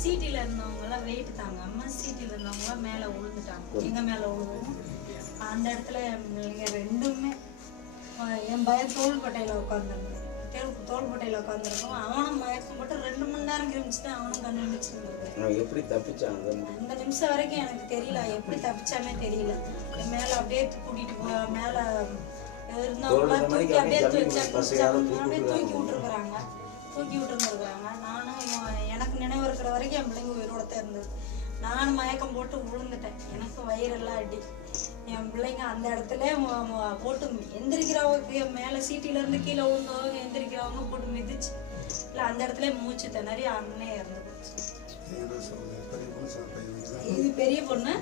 சீட்டில் இருந்தவங்களாம் வெயிட் தாங்காம சீட்டில் இருந்தவங்களாம் மேலே விழுந்துட்டாங்க. எங்கே மேலே விழுவும் அந்த இடத்துல எங்க ரெண்டுமே என் பையன் தோள்பட்டையில் உட்காந்துருந்தேன். தோள்பட்டையில் உட்காந்துருக்கோம். அவனும் மயக்கம் போட்டு 2 மணி நேரம் கிழிச்சுட்டு அவனும் கண்டுபிடிச்சிருந்தேன். எப்படி தப்பிச்சாங்க அந்த நிமிஷம் வரைக்கும் எனக்கு தெரியல, எப்படி தப்பிச்சாமே தெரியல. மேலே அப்படியே கூட்டிட்டு மேலே இருந்தவங்களாம் தூக்கி அப்படியே தூக்கி விட்டுருக்குறாங்க. நானும் எனக்கு நினைவு இருக்கிற வரைக்கும் என் பிள்ளைங்க உயிரோடத்தான் இருந்தது. நானும் மயக்கம் போட்டு விழுந்துட்டேன். எனக்கு வயிறெல்லாம் அடி. என் பிள்ளைங்க அந்த இடத்துல போட்டு எந்திரிக்கிறவங்க மேலே சீட்டிலேருந்து கீழே விழுந்தவங்க எந்திரிக்கிறவங்க போட்டு மிதிச்சு இல்லை அந்த இடத்துல மூச்சு திணறி அண்ணே இறந்து போச்சு. இது பெரிய பொண்ணு,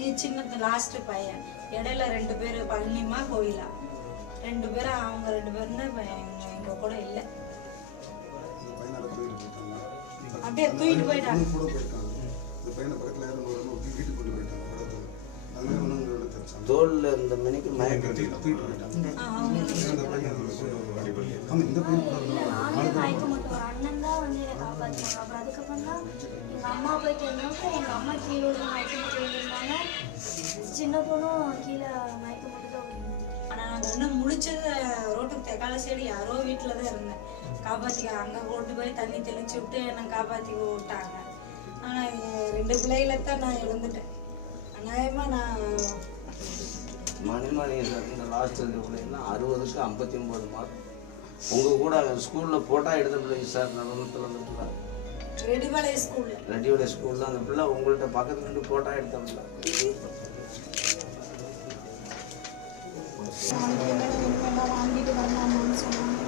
இது சின்ன லாஸ்ட் பையன். இடையில 2 பேர் பழனிமா கோயிலா 2 பேரும். அவங்க 2 பேருன்னு எங்க கூட இல்லை. அப்படியே தூக்கிட்டு போயிட்டாங்க. தோல்ல இந்த மணிக்கு மயக்கம் அண்ணன் தான் வந்து என்னை காப்பாற்றினாங்க. அப்புறம் அதுக்கப்புறம் தான் எங்கள் அம்மா போயிட்டு இருந்தவங்க எங்கள் அம்மா கீழே மயக்கம் போட்டு விழுந்தாங்க. சின்ன பொண்ணும் கீழே மயக்கம் போட்டு தான் விழுந்தாங்க. ஆனால் நாங்கள் இன்னும் முடிச்சது ரோட்டுக்கு தெக்கால சைடு யாரோ வீட்டில் தான் இருந்தேன். காப்பாற்றிக்க அங்கே கொண்டு போய் தண்ணி தெளிச்சு விட்டு என்னை காப்பாற்றி விட்டாங்க. ஆனால் 2 பிள்ளைகளை தான் நான் எழுந்துட்டேன். அநியாயமாக நான் மணிமணி இந்த லாஸ்ட் பிள்ளைங்கன்னா 60க்கு 59 மார்க். உங்கள் கூட ஸ்கூலில் போட்டா எடுத்த பிள்ளைங்க சார் நலமத்தில் அந்த பிள்ளை ரெடிபாளைய ஸ்கூலில் ரெடியோட ஸ்கூலில் அந்த பிள்ளை உங்கள்கிட்ட பக்கத்துல இருந்து போட்டா எடுத்த பிள்ளை. வாங்கிட்டு வரலாமான்னு சொன்னாங்க.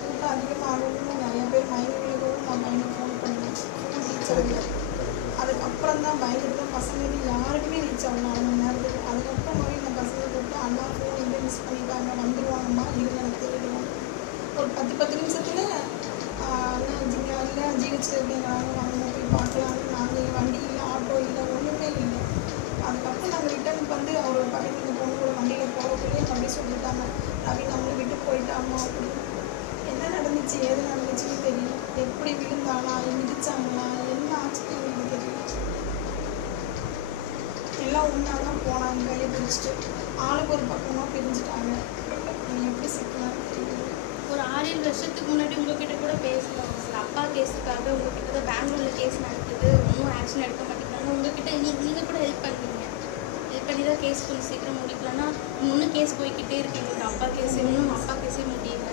கூட்டம் அதிகமாகவும் நிறைய பேர் மயங்கிகளுக்கும் நான் பையனுக்கு ஃபோன் பண்ணேன். ஃபோன் ரீச் ஆகல. அதுக்கப்புறம் தான் பயந்துட்டு பசங்க யாருக்குமே ரீச் ஆகணும் 1 மணி நேரத்துக்கு. அதுக்கப்புறம் வரையும் இந்த பசங்க கூப்பிட்டு அண்ணா ஃபோன் எங்கே மிஸ் பண்ணிட்டாங்க வந்துடுவாங்கம்மா இருங்க எனக்கு தேடிடுவாங்க. ஒரு 10 நிமிஷத்தில் அண்ணா ஜிஹெச்சில் இருக்கேங்கிறாங்க. வாங்க போய் பார்க்கலான்னு நாங்கள் வண்டி இல்லை, ஆட்டோ இல்லை, ஒன்றுமே இல்லை. அதுக்கப்புறம் நாங்கள் ரிட்டர்னுக்கு வந்து அவர் பக்கத்தில் பொண்ணோட வண்டியில் போகக்குள்ளேயே அப்படி சொல்லிட்டாங்க, ரவி நம்மளை விட்டு போயிட்டாமா அப்படின்னு. என்ன நடந்துச்சு ஏது நடந்துச்சுன்னு தெரியல. எப்படி விழுந்தாங்களா மிதிச்சாங்களா என்ன ஆச்சுன்னு எங்களுக்கு தெரியல. எல்லாம் ஒன்றா தான் போனாங்க. கையை பிடிச்சிட்டு ஆளுக்கு ஒரு பக்கமாக பிரிஞ்சுட்டாங்க. எப்படி சிக்கலான்னு தெரியல. ஒரு 6-7 வருஷத்துக்கு முன்னாடி உங்ககிட்ட கூட பேசலாம் சார். அப்பா கேஸுக்காக உங்ககிட்ட தான் பெங்களூரில் கேஸ் நடக்குது, ஒன்றும் ஆக்ஷன் எடுக்க மாட்டேங்கிறாங்க. உங்ககிட்ட நீங்கள் கூட ஹெல்ப் பண்ணுவீங்க. ஹெல்ப் பண்ணி தான் கேஸ் கொஞ்சம் சீக்கிரம் முடிக்கலன்னா இன்னும் கேஸ் போய்கிட்டே இருக்கு. எங்களுக்கு அப்பா கேஸ் இன்னும் அப்பா கேஸே முடியல.